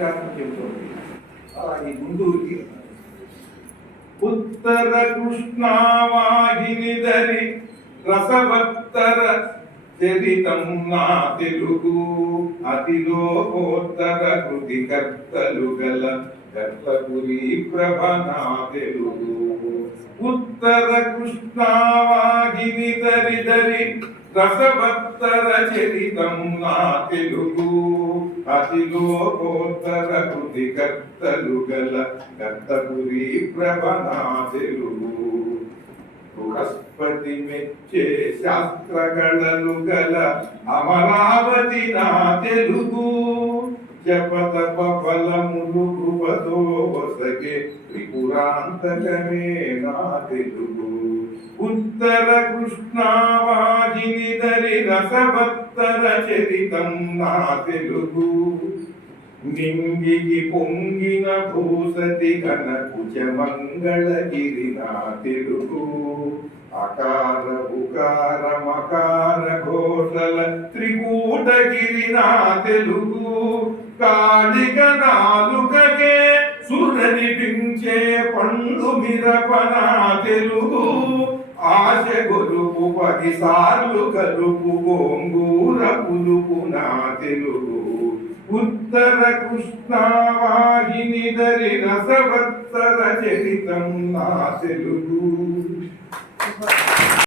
శాస్త్రం చెబుతుంది. అలాగే గుంటూరుకి ఉత్తర కృష్ణావాహిని దరి రసవత్తర చరితం నా తెలుగు అతిలోకోత్తర కృతి కర్తలు గల కర్తపురి ప్రభ నా తెలుగు. ఉత్తర కృష్ణావాహిని దరి దరి రసవత్తర చరితం నా తెలుగు అతిలోకోత్తర కృతి కర్తలు గల కర్తపురి ప్రభ నా తెలుగు. బృహస్పతి మెచ్చే శాస్త్రగళలు గల అమరావతి నా తెలుగు జపతప ఫలములు కృపతో వసగే త్రిపురాంతకమే నా తెలుగు. ఉత్తర కృష్ణావాహిని దరి రసవత్తర చరితం నా తెలుగు నింగికి పొంగిన భూసతి ఘన కుచ మంగళగిరి నా తెలుగు అకార ఉకార మకార ఘోషల త్రికూటగిరి నా తెలుగు కాళిక నాలుకకే సురనిపించే పండ్లు మిరప నా తెలుగు ఆశ గొలుపు 10 సార్లు కలుపు గోంగూర పులుపు నా తెలుగు. ఉత్తర కృష్ణావాహిని దరి రసవత్తర చరితం నా తెలుగు.